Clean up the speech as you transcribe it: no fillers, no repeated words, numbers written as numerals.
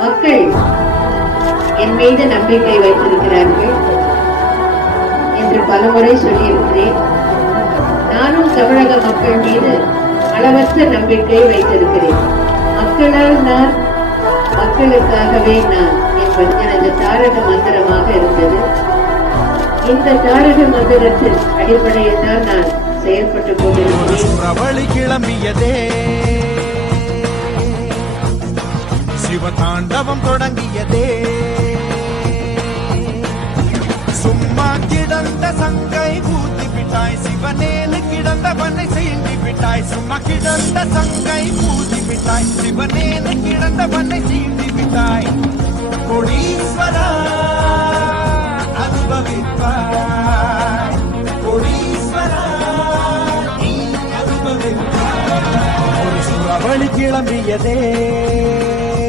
மக்கள் என் மீது நம்பிக்கை வைத்திருக்கிறார்கள் என்று பலமுறை சொல்லியிருக்கிறேன். நானும் தமிழக மக்கள் மீது அளவற்ற நம்பிக்கை வைத்திருக்கிறேன். மக்களால் நான், மக்களுக்காகவே நான் என்பது எனது தாரக மந்திரமாக இருந்தது. இந்த தாரக மந்திரத்தின் அடிப்படையில் தான் நான் செயல்பட்டுக் கொண்டிருக்கிறேன். கிளம்பியதே சிவதாண்டவம் தொடங்கியதே, சும்மா கிடந்த சங்கை பூத்தி விட்டாய், சிவனேனு கிடந்தவனை சீண்டி விட்டாய். சும்மா கிடந்த சங்கை பூத்தி விட்டாய், சிவனேனு கிடந்தவனை சீண்டி விட்டாய். கோடீஸ்வரா அனுபவிப்பாய், கோடீஸ்வரா நீ அனுபவிப்பாய். ஒரு சுறவழி கிளம்பியதே